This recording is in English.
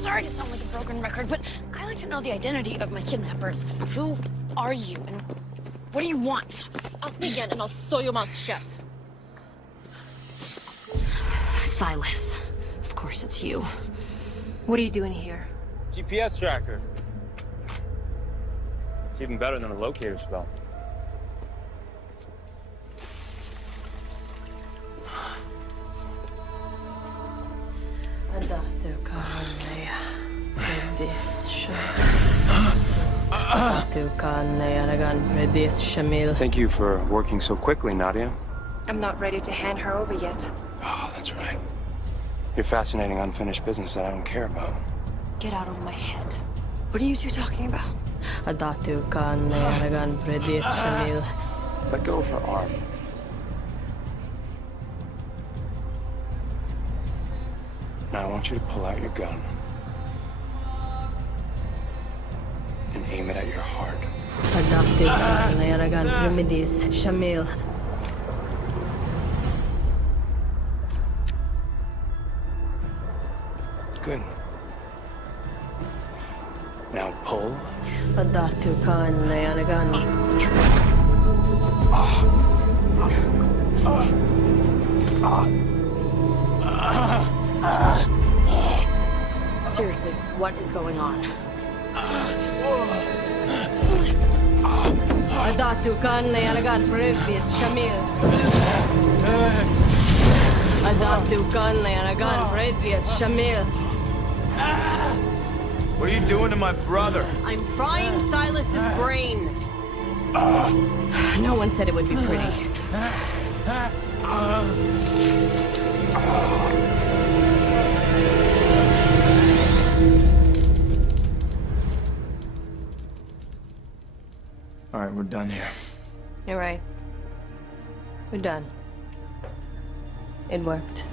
sorry to sound like a broken record, but I like to know the identity of my kidnappers. Who are you, and what do you want? Ask me again, and I'll sew your mouth shut. Silas. Of course it's you. What are you doing here? GPS tracker. It's even better than a locator spell. Thank you for working so quickly, Nadia. I'm not ready to hand her over yet. Oh, that's right. You're fascinating unfinished business that I don't care about. Get out of my head. What are you two talking about? Let go of her arm. Now I want you to pull out your gun and aim it at your heart. Good. Now pull. Seriously, what is going on? What are you doing to my brother? I'm frying Silas's brain. No one said it would be pretty. All right, we're done here. You're right. We're done. It worked.